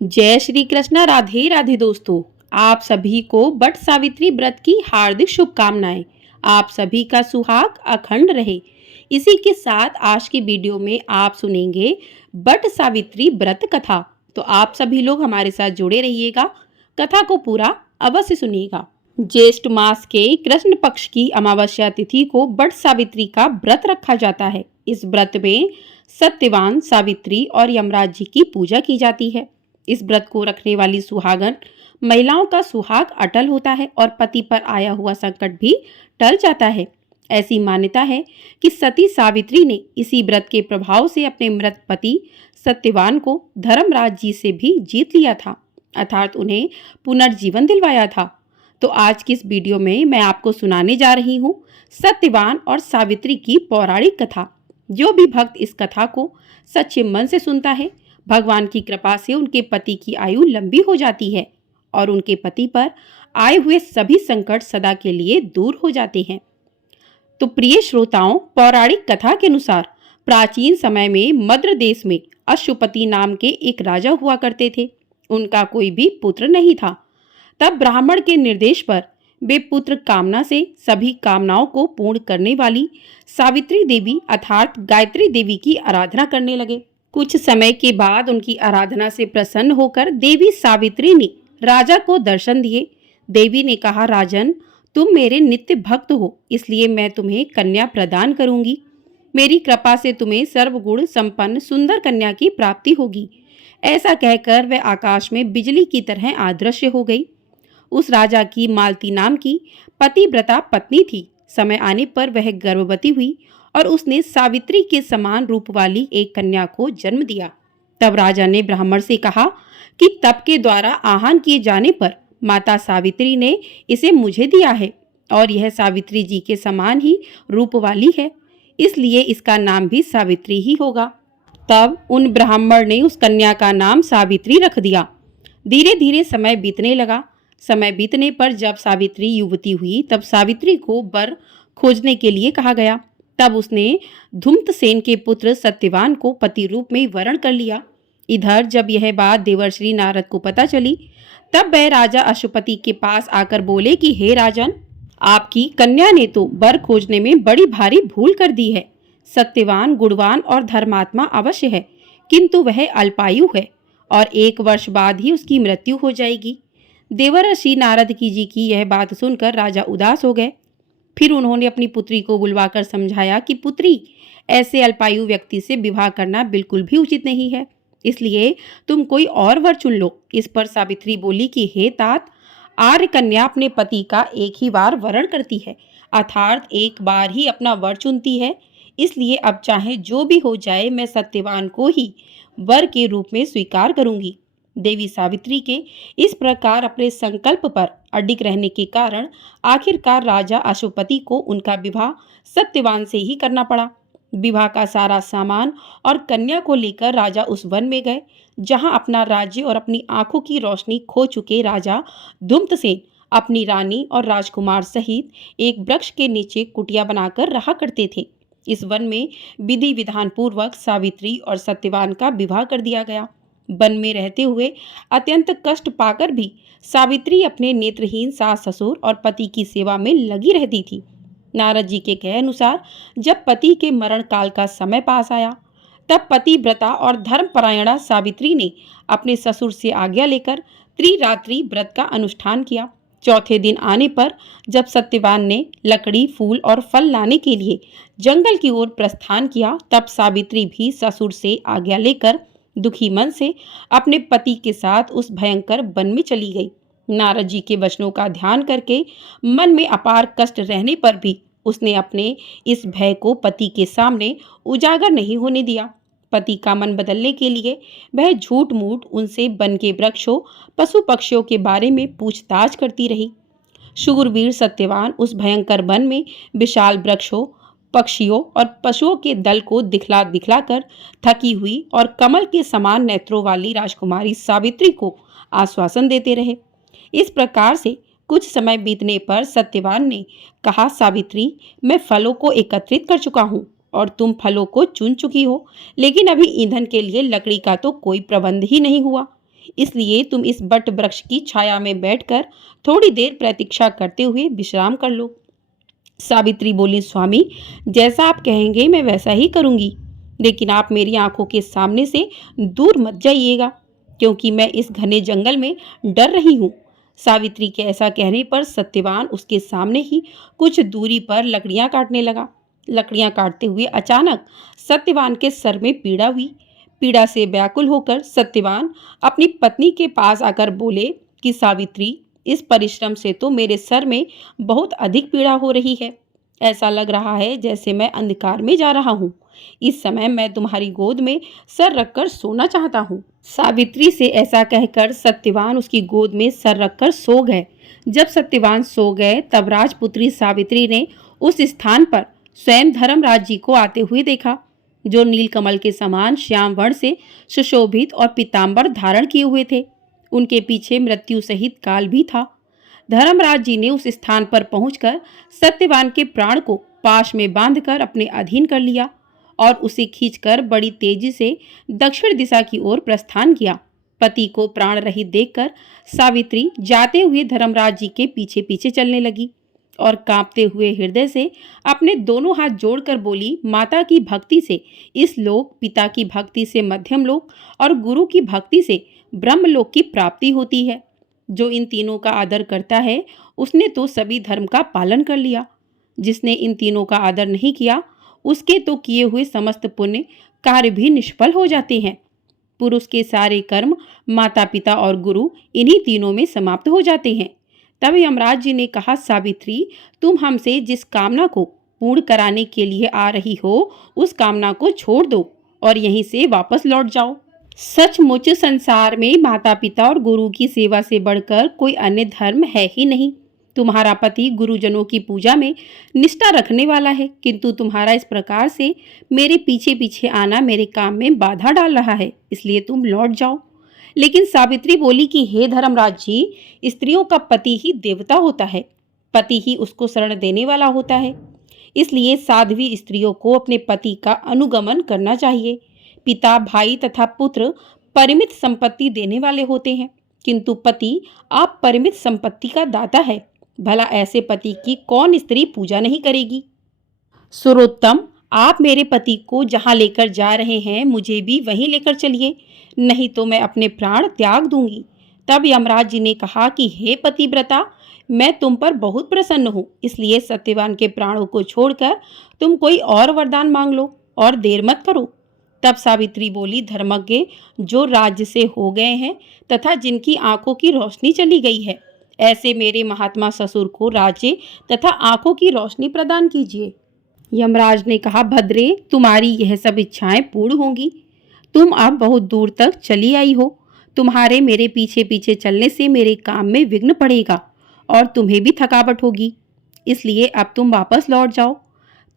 जय श्री कृष्णा। राधे राधे दोस्तों, आप सभी को वट सावित्री व्रत की हार्दिक शुभकामनाएं। आप सभी का सुहाग अखंड रहे। इसी के साथ आज की वीडियो में आप सुनेंगे वट सावित्री व्रत कथा। तो आप सभी लोग हमारे साथ जुड़े रहिएगा, कथा को पूरा अवश्य सुनिएगा। ज्येष्ठ मास के कृष्ण पक्ष की अमावस्या तिथि को वट सावित्री का व्रत रखा जाता है। इस व्रत में सत्यवान, सावित्री और यमराज जी की पूजा की जाती है। इस व्रत को रखने वाली सुहागन महिलाओं का सुहाग अटल होता है और पति पर आया हुआ संकट भी टल जाता है। ऐसी मान्यता है कि सती सावित्री ने इसी व्रत के प्रभाव से अपने मृत पति सत्यवान को धर्मराज जी से भी जीत लिया था, अर्थात उन्हें पुनर्जीवन दिलवाया था। तो आज की इस वीडियो में मैं आपको सुनाने जा रही हूँ सत्यवान और सावित्री की पौराणिक कथा। जो भी भक्त इस कथा को सच्चे मन से सुनता है, भगवान की कृपा से उनके पति की आयु लंबी हो जाती है और उनके पति पर आए हुए सभी संकट सदा के लिए दूर हो जाते हैं। तो प्रिय श्रोताओं, पौराणिक कथा के अनुसार प्राचीन समय में मद्र देश में अश्वपति नाम के एक राजा हुआ करते थे। उनका कोई भी पुत्र नहीं था। तब ब्राह्मण के निर्देश पर वे पुत्र कामना से सभी कामनाओं को पूर्ण करने वाली सावित्री देवी अर्थात गायत्री देवी की आराधना करने लगे। कुछ समय के बाद उनकी आराधना से प्रसन्न होकर देवी सावित्री ने राजा को दर्शन दिए। देवी ने कहा, राजन, तुम मेरे नित्य भक्त हो, इसलिए मैं तुम्हें कन्या प्रदान करूंगी। मेरी कृपा से तुम्हें सर्वगुण संपन्न सुंदर कन्या की प्राप्ति होगी। ऐसा कहकर वह आकाश में बिजली की तरह अदृश्य हो गई। उस राजा की मालती नाम की पतिव्रता पत्नी थी। समय आने पर वह गर्भवती हुई और उसने सावित्री के समान रूप वाली एक कन्या को जन्म दिया। तब राजा ने ब्राह्मण से कहा कि तप के द्वारा आह्वान किए जाने पर माता सावित्री ने इसे मुझे दिया है और यह सावित्री जी के समान ही रूप वाली है, इसलिए इसका नाम भी सावित्री ही होगा। तब उन ब्राह्मण ने उस कन्या का नाम सावित्री रख दिया। धीरे धीरे समय बीतने लगा। समय बीतने पर जब सावित्री युवती हुई तब सावित्री को वर खोजने के लिए कहा गया। तब उसने धूम्रसेन के पुत्र सत्यवान को पति रूप में वरण कर लिया। इधर जब यह बात देवर्षि नारद को पता चली, तब वह राजा अश्वपति के पास आकर बोले कि हे राजन, आपकी कन्या ने तो वर खोजने में बड़ी भारी भूल कर दी है। सत्यवान गुणवान और धर्मात्मा अवश्य है, किंतु वह अल्पायु है और 1 वर्ष बाद ही उसकी मृत्यु हो जाएगी। देवर्षि नारद जी की यह बात सुनकर राजा उदास हो गए। फिर उन्होंने अपनी पुत्री को बुलवाकर समझाया कि पुत्री, ऐसे अल्पायु व्यक्ति से विवाह करना बिल्कुल भी उचित नहीं है, इसलिए तुम कोई और वर चुन लो। इस पर सावित्री बोली कि हे तात, आर्य कन्या अपने पति का एक ही बार वरण करती है, अर्थात एक बार ही अपना वर चुनती है, इसलिए अब चाहे जो भी हो जाए मैं सत्यवान को ही वर के रूप में स्वीकार करूंगी। देवी सावित्री के इस प्रकार अपने संकल्प पर अडिग रहने के कारण आखिरकार राजा अश्वपति को उनका विवाह सत्यवान से ही करना पड़ा। विवाह का सारा सामान और कन्या को लेकर राजा उस वन में गए जहां अपना राज्य और अपनी आंखों की रोशनी खो चुके राजा धूम्रसेन अपनी रानी और राजकुमार सहित एक वृक्ष के नीचे कुटिया बनाकर रहा करते थे। इस वन में विधि विधान पूर्वक सावित्री और सत्यवान का विवाह कर दिया गया। वन में रहते हुए अत्यंत कष्ट पाकर भी सावित्री अपने नेत्रहीन सास ससुर और पति की सेवा में लगी रहती थी। नारद जी के कहे अनुसार जब पति के मरण काल का समय पास आया, तब पतिव्रता और धर्मपरायणा सावित्री ने अपने ससुर से आज्ञा लेकर त्रिरात्रि व्रत का अनुष्ठान किया। चौथे दिन आने पर जब सत्यवान ने लकड़ी, फूल और फल लाने के लिए जंगल की ओर प्रस्थान किया, तब सावित्री भी ससुर से आज्ञा लेकर दुखी मन से अपने पति के साथ उस भयंकर वन में चली गई। नारद जी के वचनों का ध्यान करके मन में अपार कष्ट रहने पर भी उसने अपने इस भय को पति के सामने उजागर नहीं होने दिया। पति का मन बदलने के लिए वह झूठ मूठ उनसे वन के वृक्षों, पशु पक्षियों के बारे में पूछताछ करती रही। शूरवीर सत्यवान उस भयंकर वन में विशाल वृक्षों, पक्षियों और पशुओं के दल को दिखला दिखलाकर थकी हुई और कमल के समान नेत्रों वाली राजकुमारी सावित्री को आश्वासन देते रहे। इस प्रकार से कुछ समय बीतने पर सत्यवान ने कहा, सावित्री, मैं फलों को एकत्रित कर चुका हूँ और तुम फलों को चुन चुकी हो, लेकिन अभी ईंधन के लिए लकड़ी का तो कोई प्रबंध ही नहीं हुआ। इसलिए तुम इस बट वृक्ष की छाया में बैठकर थोड़ी देर प्रतीक्षा करते हुए विश्राम कर लो। सावित्री बोली, स्वामी, जैसा आप कहेंगे मैं वैसा ही करूंगी, लेकिन आप मेरी आंखों के सामने से दूर मत जाइएगा, क्योंकि मैं इस घने जंगल में डर रही हूँ। सावित्री के ऐसा कहने पर सत्यवान उसके सामने ही कुछ दूरी पर लकड़ियां काटने लगा। लकड़ियां काटते हुए अचानक सत्यवान के सर में पीड़ा हुई। पीड़ा से व्याकुल होकर सत्यवान अपनी पत्नी के पास आकर बोले कि सावित्री, इस परिश्रम से तो मेरे सर में बहुत अधिक पीड़ा हो रही है। ऐसा लग रहा है जैसे मैं अंधकार में जा रहा हूँ। इस समय मैं तुम्हारी गोद में सर रखकर सोना चाहता हूँ। सावित्री से ऐसा कहकर सत्यवान उसकी गोद में सर रखकर सो गए। जब सत्यवान सो गए तब राजपुत्री सावित्री ने उस स्थान पर स्वयं धर्मराज जी को आते हुए देखा, जो नीलकमल के समान श्याम वर्ण से सुशोभित और पीतांबर धारण किए हुए थे। उनके पीछे मृत्यु सहित काल भी था। धर्मराज जी ने उस स्थान पर पहुंचकर सत्यवान के प्राण को पाश में बांधकर अपने अधीन कर लिया और उसे खींचकर बड़ी तेजी से दक्षिण दिशा की ओर प्रस्थान किया। पति को प्राण रहित देखकर सावित्री जाते हुए धर्मराज जी के पीछे पीछे चलने लगी और कांपते हुए हृदय से अपने दोनों हाथ जोड़कर बोली, माता की भक्ति से इस लोक, पिता की भक्ति से मध्यम लोक और गुरु की भक्ति से ब्रह्मलोक की प्राप्ति होती है। जो इन तीनों का आदर करता है उसने तो सभी धर्म का पालन कर लिया। जिसने इन तीनों का आदर नहीं किया उसके तो किए हुए समस्त पुण्य कार्य भी निष्फल हो जाते हैं। पुरुष के सारे कर्म माता पिता और गुरु इन्हीं तीनों में समाप्त हो जाते हैं। तब यमराज जी ने कहा, सावित्री, तुम हमसे जिस कामना को पूर्ण कराने के लिए आ रही हो उस कामना को छोड़ दो और यहीं से वापस लौट जाओ। सचमुच संसार में माता पिता और गुरु की सेवा से बढ़कर कोई अन्य धर्म है ही नहीं। तुम्हारा पति गुरुजनों की पूजा में निष्ठा रखने वाला है, किंतु तुम्हारा इस प्रकार से मेरे पीछे पीछे आना मेरे काम में बाधा डाल रहा है, इसलिए तुम लौट जाओ। लेकिन सावित्री बोली कि हे धर्मराज जी, स्त्रियों का पति ही देवता होता है, पति ही उसको शरण देने वाला होता है। इसलिए साध्वी स्त्रियों को अपने पति का अनुगमन करना चाहिए। पिता, भाई तथा पुत्र परिमित संपत्ति देने वाले होते हैं, किंतु पति अपरिमित संपत्ति का दाता है। भला ऐसे पति की कौन स्त्री पूजा नहीं करेगी। सुरोत्तम, आप मेरे पति को जहां लेकर जा रहे हैं मुझे भी वहीं लेकर चलिए, नहीं तो मैं अपने प्राण त्याग दूंगी। तब यमराज जी ने कहा कि हे पतिव्रता, मैं तुम पर बहुत प्रसन्न हूँ, इसलिए सत्यवान के प्राणों को छोड़कर तुम कोई और वरदान मांग लो और देर मत करो। तब सावित्री बोली, धर्मज्ञ, जो राज्य से हो गए हैं तथा जिनकी आंखों की रोशनी चली गई है, ऐसे मेरे महात्मा ससुर को राज्य तथा आंखों की रोशनी प्रदान कीजिए। यमराज ने कहा, भद्रे, तुम्हारी यह सब इच्छाएं पूर्ण होंगी। तुम अब बहुत दूर तक चली आई हो। तुम्हारे मेरे पीछे पीछे चलने से मेरे काम में विघ्न पड़ेगा और तुम्हें भी थकावट होगी, इसलिए अब तुम वापस लौट जाओ।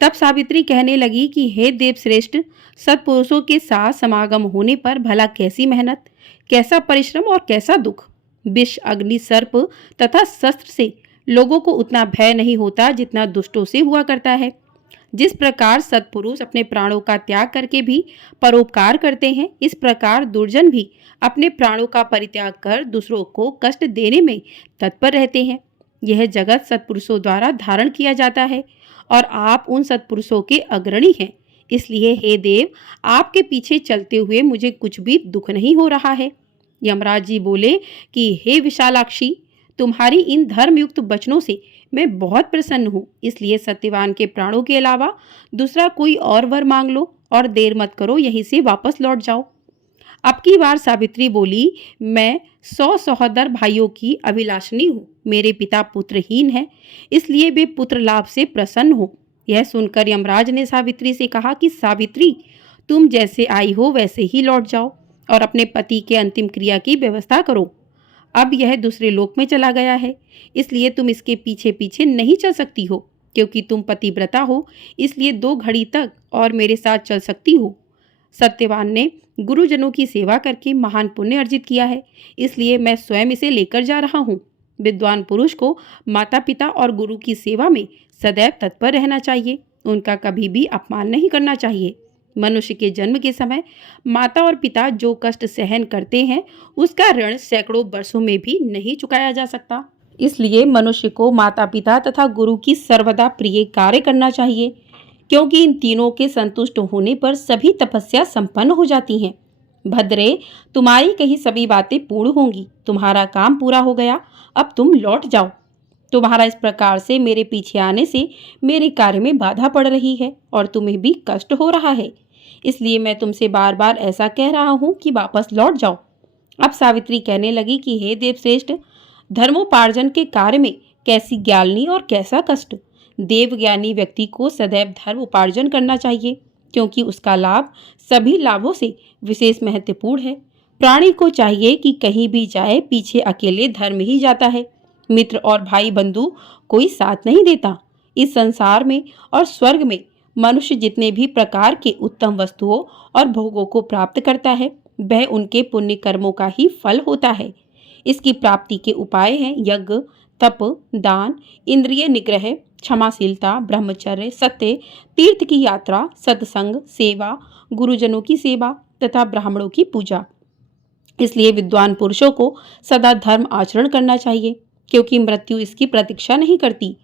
तब सावित्री कहने लगी कि हे देवश्रेष्ठ, सत्पुरुषों के साथ समागम होने पर भला कैसी मेहनत, कैसा परिश्रम और कैसा दुख। विष, अग्नि, सर्प तथा शस्त्र से लोगों को उतना भय नहीं होता जितना दुष्टों से हुआ करता है। जिस प्रकार सत्पुरुष अपने प्राणों का त्याग करके भी परोपकार करते हैं, इस प्रकार दुर्जन भी अपने प्राणों का परित्याग कर दूसरों को कष्ट देने में तत्पर रहते हैं। यह जगत सत्पुरुषों द्वारा धारण किया जाता है और आप उन सत्पुरुषों के अग्रणी हैं। इसलिए हे देव, आपके पीछे चलते हुए मुझे कुछ भी दुख नहीं हो रहा है। यमराज जी बोले कि हे विशालाक्षी, तुम्हारी इन धर्मयुक्त वचनों से मैं बहुत प्रसन्न हूँ, इसलिए सत्यवान के प्राणों के अलावा दूसरा कोई और वर मांग लो और देर मत करो, यहीं से वापस लौट जाओ। अब की बार सावित्री बोली, मैं 100 सहोदर भाइयों की अभिलाषणी हूँ। मेरे पिता पुत्रहीन हैं, इसलिए वे पुत्र लाभ से प्रसन्न हो। यह सुनकर यमराज ने सावित्री से कहा कि सावित्री, तुम जैसे आई हो वैसे ही लौट जाओ और अपने पति के अंतिम क्रिया की व्यवस्था करो। अब यह दूसरे लोक में चला गया है, इसलिए तुम इसके पीछे पीछे नहीं चल सकती हो, क्योंकि तुम पतिव्रता हो, इसलिए 2 घड़ी तक और मेरे साथ चल सकती हो। सत्यवान ने गुरुजनों की सेवा करके महान पुण्य अर्जित किया है, इसलिए मैं स्वयं इसे लेकर जा रहा हूँ। विद्वान पुरुष को माता पिता और गुरु की सेवा में सदैव तत्पर रहना चाहिए, उनका कभी भी अपमान नहीं करना चाहिए। मनुष्य के जन्म के समय माता और पिता जो कष्ट सहन करते हैं, उसका ऋण सैकड़ों वर्षों में भी नहीं चुकाया जा सकता। इसलिए मनुष्य को माता पिता तथा गुरु की सर्वदा प्रिय कार्य करना चाहिए, क्योंकि इन तीनों के संतुष्ट होने पर सभी तपस्या संपन्न हो जाती हैं। भद्रे, तुम्हारी कही सभी बातें पूर्ण होंगी। तुम्हारा काम पूरा हो गया, अब तुम लौट जाओ। तुम्हारा इस प्रकार से मेरे पीछे आने से मेरे कार्य में बाधा पड़ रही है और तुम्हें भी कष्ट हो रहा है। इसलिए मैं तुमसे बार बार ऐसा कह रहा हूँ कि वापस लौट जाओ। अब सावित्री कहने लगी कि हे देवश्रेष्ठ, धर्मोपार्जन के कार्य में कैसी ज्ञानी और कैसा कष्ट। देवज्ञानी व्यक्ति को सदैव धर्म उपार्जन करना चाहिए, क्योंकि उसका लाभ सभी लाभों से विशेष महत्वपूर्ण है। प्राणी को चाहिए कि कहीं भी जाए, पीछे अकेले धर्म ही जाता है। मित्र और भाई बंधु कोई साथ नहीं देता। इस संसार में और स्वर्ग में मनुष्य जितने भी प्रकार के उत्तम वस्तुओं और भोगों को प्राप्त करता है, वह उनके पुण्य कर्मों का ही फल होता है। इसकी प्राप्ति के उपाय हैं यज्ञ, तप, दान, इंद्रिय निग्रह, क्षमाशीलता, ब्रह्मचर्य, सत्य, तीर्थ की यात्रा, सत्संग, सेवा, गुरुजनों की सेवा तथा ब्राह्मणों की पूजा। इसलिए विद्वान पुरुषों को सदा धर्म आचरण करना चाहिए, क्योंकि मृत्यु इसकी प्रतीक्षा नहीं करती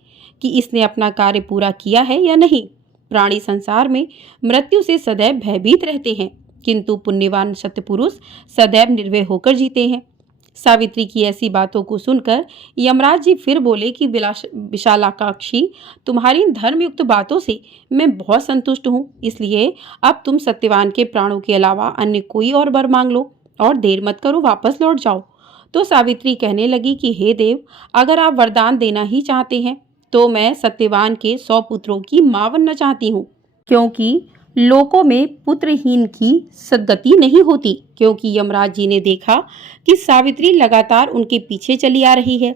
कि इसने अपना कार्य पूरा किया है या नहीं। प्राणी संसार में मृत्यु से सदैव भयभीत रहते हैं, किंतु पुण्यवान सत्यपुरुष सदैव निर्भय होकर जीते हैं। सावित्री की ऐसी बातों को सुनकर यमराज जी फिर बोले कि विशालाकाक्षी, तुम्हारी इन धर्मयुक्त बातों से मैं बहुत संतुष्ट हूँ। इसलिए अब तुम सत्यवान के प्राणों के अलावा अन्य कोई और वर मांग लो और देर मत करो, वापस लौट जाओ। तो सावित्री कहने लगी कि हे देव, अगर आप वरदान देना ही चाहते हैं तो मैं सत्यवान के 100 पुत्रों की मां बनना चाहती हूँ, क्योंकि लोकों में पुत्रहीन की सद्गति नहीं होती। क्योंकि यमराज जी ने देखा कि सावित्री लगातार उनके पीछे चली आ रही है,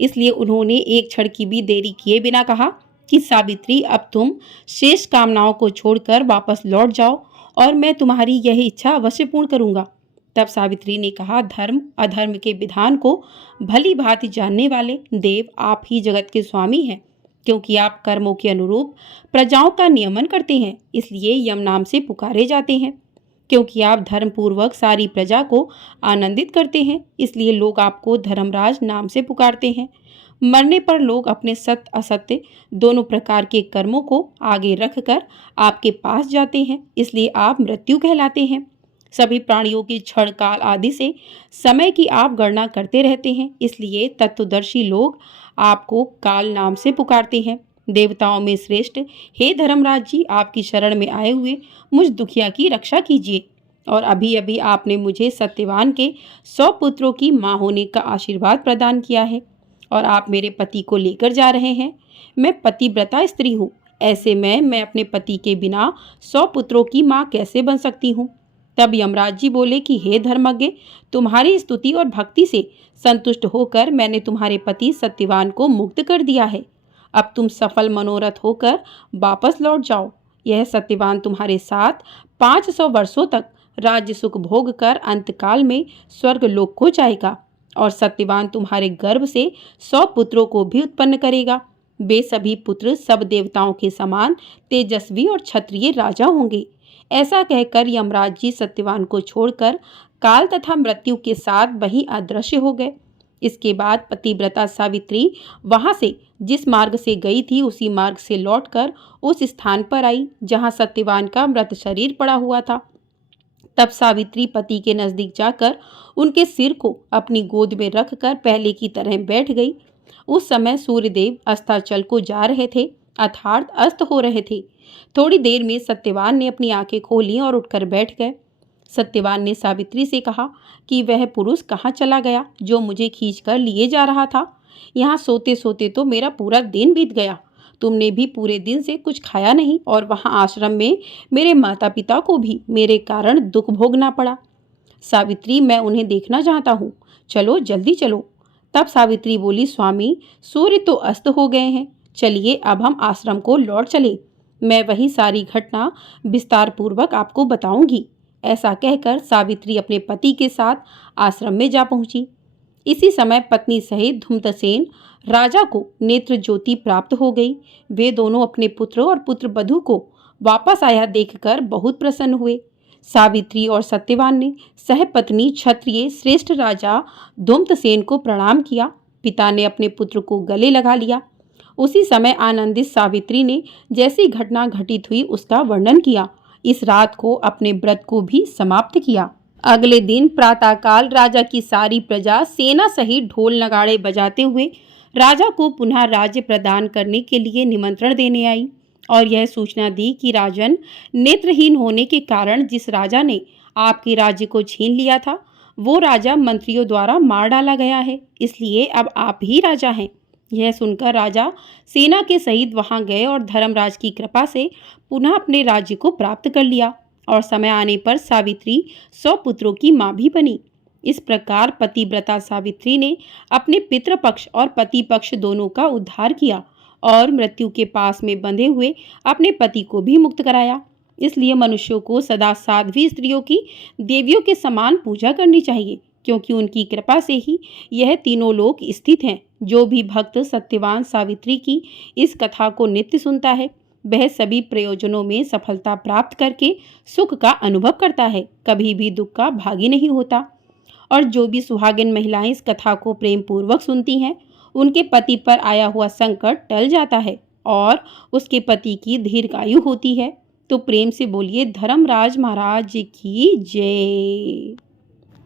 इसलिए उन्होंने एक क्षण की भी देरी किए बिना कहा कि सावित्री, अब तुम शेष कामनाओं को छोड़कर वापस लौट जाओ और मैं तुम्हारी यह इच्छा अवश्य पूर्ण करूंगा। तब सावित्री ने कहा, धर्म अधर्म के विधान को भली भांति जानने वाले देव, आप ही जगत के स्वामी हैं, क्योंकि आप कर्मों के अनुरूप प्रजाओं का नियमन करते हैं, इसलिए यम नाम से पुकारे जाते हैं। क्योंकि आप धर्म पूर्वक सारी प्रजा को आनंदित करते हैं, इसलिए लोग आपको धर्मराज नाम से पुकारते हैं। मरने पर लोग अपने सत्य असत्य दोनों प्रकार के कर्मों को आगे रखकर आपके पास जाते हैं, इसलिए आप मृत्यु कहलाते हैं। सभी प्राणियों के क्षण काल आदि से समय की आप गणना करते रहते हैं, इसलिए तत्वदर्शी लोग आपको काल नाम से पुकारते हैं। देवताओं में श्रेष्ठ हे धर्मराज जी, आपकी शरण में आए हुए मुझ दुखिया की रक्षा कीजिए। और अभी अभी आपने मुझे सत्यवान के 100 पुत्रों की मां होने का आशीर्वाद प्रदान किया है और आप मेरे पति को लेकर जा रहे हैं। मैं पतिव्रता स्त्री हूँ, ऐसे में मैं अपने पति के बिना 100 पुत्रों की मां कैसे बन सकती हूँ। तब यमराज जी बोले कि हे धर्मज्ञ, तुम्हारी स्तुति और भक्ति से संतुष्ट होकर मैंने तुम्हारे पति सत्यवान को मुक्त कर दिया है। अब तुम सफल मनोरथ होकर वापस लौट जाओ। यह सत्यवान तुम्हारे साथ 500 वर्षों तक राज्य सुख भोग कर अंतकाल में स्वर्ग लोक को जाएगा और सत्यवान तुम्हारे गर्भ से 100 पुत्रों को भी उत्पन्न करेगा। वे सभी पुत्र सब देवताओं के समान तेजस्वी और क्षत्रिय राजा होंगे। ऐसा कहकर यमराज जी सत्यवान को छोड़कर काल तथा मृत्यु के साथ वहीं अदृश्य हो गए। इसके बाद पतिव्रता सावित्री वहां से जिस मार्ग से गई थी उसी मार्ग से लौटकर उस स्थान पर आई जहां सत्यवान का मृत शरीर पड़ा हुआ था। तब सावित्री पति के नजदीक जाकर उनके सिर को अपनी गोद में रखकर पहले की तरह बैठ गई। उस समय सूर्यदेव अस्ताचल को जा रहे थे, अर्थात अस्त हो रहे थे। थोड़ी देर में सत्यवान ने अपनी आंखें खोली और उठकर बैठ गए। सत्यवान ने सावित्री से कहा कि वह पुरुष कहाँ चला गया जो मुझे खींचकर लिए जा रहा था। यहाँ सोते सोते तो मेरा पूरा दिन बीत गया। तुमने भी पूरे दिन से कुछ खाया नहीं और वहाँ आश्रम में मेरे माता पिता को भी मेरे कारण दुख भोगना पड़ा। सावित्री, मैं उन्हें देखना चाहता हूँ, चलो जल्दी चलो। तब सावित्री बोली, स्वामी, सूर्य तो अस्त हो गए हैं, चलिए अब हम आश्रम को लौट चले। मैं वही सारी घटना विस्तार पूर्वक आपको बताऊंगी। ऐसा कहकर सावित्री अपने पति के साथ आश्रम में जा पहुंची। इसी समय पत्नी सहित धूमतसेन राजा को नेत्र ज्योति प्राप्त हो गई। वे दोनों अपने पुत्र और पुत्र वधू को वापस आया देखकर बहुत प्रसन्न हुए। सावित्री और सत्यवान ने सहपत्नी क्षत्रिय श्रेष्ठ राजा धूम्रसेन को प्रणाम किया। पिता ने अपने पुत्र को गले लगा लिया। उसी समय आनंदित सावित्री ने जैसी घटना घटित हुई उसका वर्णन किया। इस रात को अपने व्रत को भी समाप्त किया। अगले दिन प्रातःकाल राजा की सारी प्रजा सेना सहित ढोल नगाड़े बजाते हुए राजा को पुनः राज्य प्रदान करने के लिए निमंत्रण देने आई और यह सूचना दी कि राजन, नेत्रहीन होने के कारण जिस राजा ने आपके राज्य को छीन लिया था वो राजा मंत्रियों द्वारा मार डाला गया है, इसलिए अब आप ही राजा हैं। यह सुनकर राजा सेना के सहित वहां गए और धर्मराज की कृपा से पुनः अपने राज्य को प्राप्त कर लिया और समय आने पर सावित्री 100 पुत्रों की मां भी बनी। इस प्रकार पतिव्रता सावित्री ने अपने पितृपक्ष और पति पक्ष दोनों का उद्धार किया और मृत्यु के पास में बंधे हुए अपने पति को भी मुक्त कराया। इसलिए मनुष्यों को सदा साध्वी स्त्रियों की देवियों के समान पूजा करनी चाहिए, क्योंकि उनकी कृपा से ही यह तीनों लोक स्थित हैं। जो भी भक्त सत्यवान सावित्री की इस कथा को नित्य सुनता है वह सभी प्रयोजनों में सफलता प्राप्त करके सुख का अनुभव करता है, कभी भी दुख का भागी नहीं होता। और जो भी सुहागिन महिलाएं इस कथा को प्रेम पूर्वक सुनती हैं उनके पति पर आया हुआ संकट टल जाता है और उसके पति की दीर्घायु होती है। तो प्रेम से बोलिए धर्मराज महाराज की जय।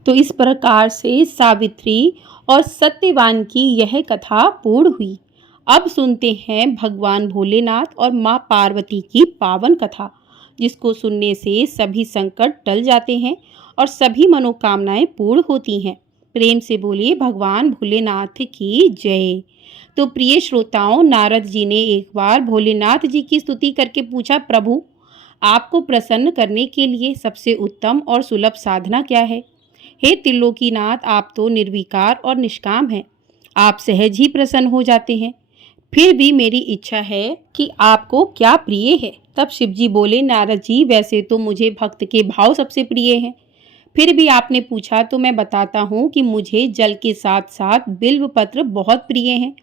तो इस प्रकार से सावित्री और सत्यवान की यह कथा पूर्ण हुई। अब सुनते हैं भगवान भोलेनाथ और माँ पार्वती की पावन कथा, जिसको सुनने से सभी संकट टल जाते हैं और सभी मनोकामनाएं पूर्ण होती हैं। प्रेम से बोलिए भगवान भोलेनाथ की जय। तो प्रिय श्रोताओं, नारद जी ने एक बार भोलेनाथ जी की स्तुति करके पूछा, प्रभु आपको प्रसन्न करने के लिए सबसे उत्तम और सुलभ साधना क्या है? हे त्रिलोकीनाथ, आप तो निर्विकार और निष्काम हैं, आप सहज ही प्रसन्न हो जाते हैं। फिर भी मेरी इच्छा है कि आपको क्या प्रिय है? तब शिव जी बोले, नारद जी वैसे तो मुझे भक्त के भाव सबसे प्रिय हैं, फिर भी आपने पूछा तो मैं बताता हूँ कि मुझे जल के साथ साथ बिल्व पत्र बहुत प्रिय हैं।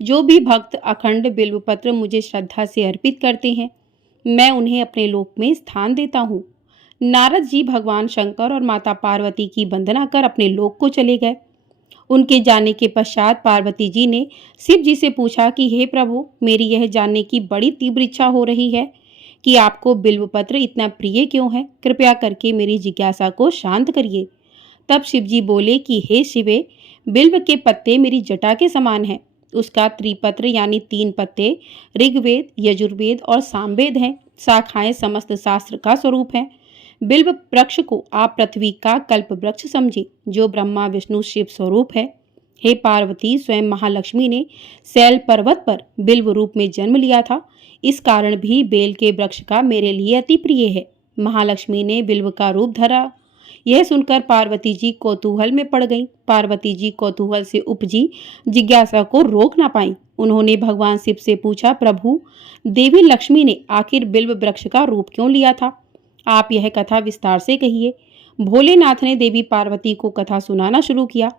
जो भी भक्त अखंड बिल्व पत्र मुझे श्रद्धा से अर्पित करते हैं मैं उन्हें अपने लोक में स्थान देता हूँ। नारद जी भगवान शंकर और माता पार्वती की वंदना कर अपने लोक को चले गए। उनके जाने के पश्चात पार्वती जी ने शिव जी से पूछा कि हे प्रभु, मेरी यह जानने की बड़ी तीव्र इच्छा हो रही है कि आपको बिल्व पत्र इतना प्रिय क्यों है? कृपया करके मेरी जिज्ञासा को शांत करिए। तब शिव जी बोले कि हे शिवे, बिल्व के पत्ते मेरी जटा के समान हैं। उसका त्रिपत्र यानी 3 पत्ते ऋग्वेद, यजुर्वेद और सामवेद हैं। शाखाएं समस्त शास्त्र का स्वरूप हैं। बिल्व वृक्ष को आप पृथ्वी का कल्प वृक्ष समझे, जो ब्रह्मा विष्णु शिव स्वरूप है। हे पार्वती, स्वयं महालक्ष्मी ने शैल पर्वत पर बिल्व रूप में जन्म लिया था। इस कारण भी बेल के वृक्ष का मेरे लिए अति प्रिय है। महालक्ष्मी ने बिल्व का रूप धरा। यह सुनकर पार्वती जी कौतूहल में पड़ गईं। पार्वती जी कौतूहल से उपजी जिज्ञासा को रोक ना पाईं। उन्होंने भगवान शिव से पूछा, प्रभु देवी लक्ष्मी ने आखिर बिल्व वृक्ष का रूप क्यों लिया था? आप यह कथा विस्तार से कहिए। भोलेनाथ ने देवी पार्वती को कथा सुनाना शुरू किया।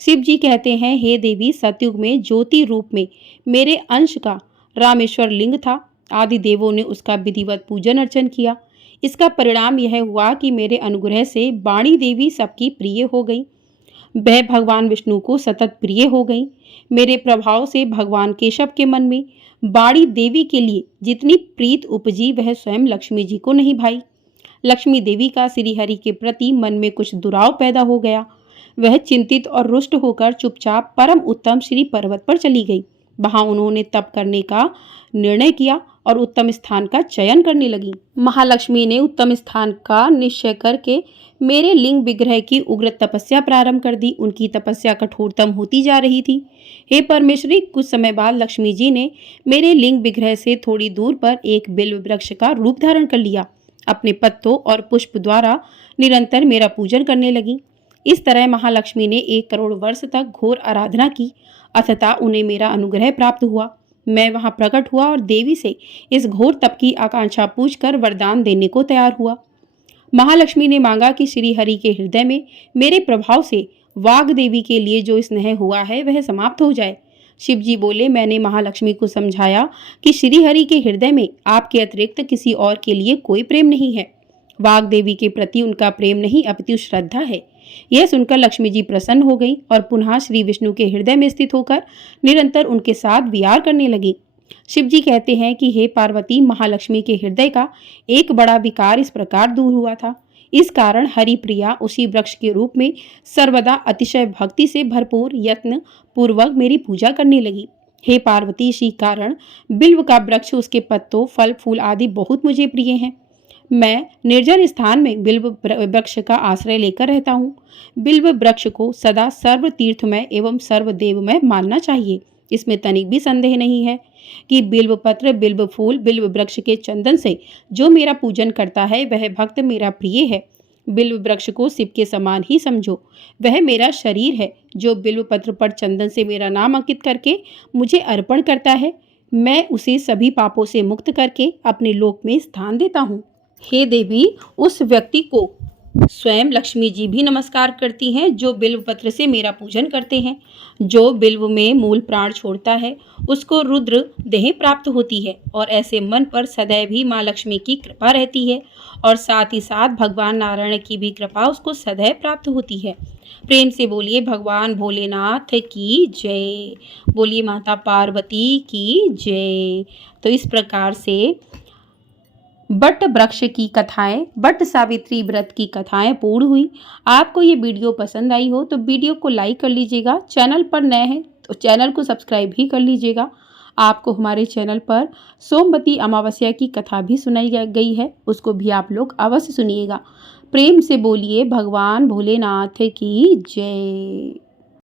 शिव जी कहते हैं, हे देवी, सतयुग में ज्योति रूप में मेरे अंश का रामेश्वर लिंग था। आदि देवों ने उसका विधिवत पूजन अर्चन किया। इसका परिणाम यह हुआ कि मेरे अनुग्रह से बाणी देवी सबकी प्रिय हो गई। वह भगवान विष्णु को सतत प्रिय हो गई। मेरे प्रभाव से भगवान केशव के मन में बाणी देवी के लिए जितनी प्रीत उपजी वह स्वयं लक्ष्मी जी को नहीं भाई। लक्ष्मी देवी का श्री हरि के प्रति मन में कुछ दुराव पैदा हो गया। वह चिंतित और रुष्ट होकर चुपचाप परम उत्तम श्री पर्वत पर चली गई। वहां उन्होंने तप करने का निर्णय किया और उत्तम स्थान का चयन करने लगी। महालक्ष्मी ने उत्तम स्थान का निश्चय करके मेरे लिंग विग्रह की उग्र तपस्या प्रारंभ कर दी। उनकी तपस्या कठोरतम होती जा रही थी। हे परमेश्वरी, कुछ समय बाद लक्ष्मी जी ने मेरे लिंग विग्रह से थोड़ी दूर पर एक बिल्व वृक्ष का रूप धारण कर लिया। अपने पत्तों और पुष्प द्वारा निरंतर मेरा पूजन करने लगी। इस तरह महालक्ष्मी ने 1 करोड़ वर्ष तक घोर आराधना की। अतः उन्हें मेरा अनुग्रह प्राप्त हुआ। मैं वहां प्रकट हुआ और देवी से इस घोर तप की आकांक्षा पूछकर वरदान देने को तैयार हुआ। महालक्ष्मी ने मांगा कि श्री हरि के हृदय में मेरे प्रभाव से वाग देवी के लिए जो स्नेह हुआ है वह समाप्त हो जाए। शिव जी बोले, मैंने महालक्ष्मी को समझाया कि श्रीहरि के हृदय में आपके अतिरिक्त किसी और के लिए कोई प्रेम नहीं है। वाग देवी के प्रति उनका प्रेम नहीं अपितु श्रद्धा है। यह सुनकर लक्ष्मी जी प्रसन्न हो गई और पुनः श्री विष्णु के हृदय में स्थित होकर निरंतर उनके साथ विहार करने लगी। शिव जी कहते हैं कि हे पार्वती, महालक्ष्मी के हृदय का एक बड़ा विकार इस प्रकार दूर हुआ था। इस कारण हरिप्रिया उसी वृक्ष के रूप में सर्वदा अतिशय भक्ति से भरपूर यत्न पूर्वक मेरी पूजा करने लगी। हे पार्वती, इसी कारण बिल्व का वृक्ष, उसके पत्तों, फल फूल आदि बहुत मुझे प्रिय हैं। मैं निर्जन स्थान में बिल्व वृक्ष का आश्रय लेकर रहता हूँ। बिल्व वृक्ष को सदा सर्व तीर्थमय एवं सर्वदेवमय मानना चाहिए। इसमें तनिक भी संदेह नहीं है कि बिल्व पत्र, बिल्व फूल, बिल्व वृक्ष के चंदन से जो मेरा पूजन करता है वह भक्त मेरा प्रिय है। बिल्व वृक्ष को शिव के समान ही समझो। वह मेरा शरीर है जो बिल्व पत्र पर चंदन से मेरा नाम अंकित करके मुझे अर्पण करता है। मैं उसे सभी पापों से मुक्त करके अपने लोक में स्थान देता हूँ। हे देवी, उस व्यक्ति को स्वयं लक्ष्मी जी भी नमस्कार करती हैं जो बिल्व पत्र से मेरा पूजन करते हैं। जो बिल्व में मूल प्राण छोड़ता है उसको रुद्र देह प्राप्त होती है और ऐसे मन पर सदैव ही माँ लक्ष्मी की कृपा रहती है और साथ ही साथ भगवान नारायण की भी कृपा उसको सदैव प्राप्त होती है। प्रेम से बोलिए भगवान भोलेनाथ की जय, बोलिए माता पार्वती की जय। तो इस प्रकार से बट वृक्ष की कथाएं, बट सावित्री व्रत की कथाएं पूर्ण हुई। आपको ये वीडियो पसंद आई हो तो वीडियो को लाइक कर लीजिएगा। चैनल पर नए हैं तो चैनल को सब्सक्राइब भी कर लीजिएगा। आपको हमारे चैनल पर सोमवती अमावस्या की कथा भी सुनाई गई है, उसको भी आप लोग अवश्य सुनिएगा। प्रेम से बोलिए भगवान भोलेनाथ की जय।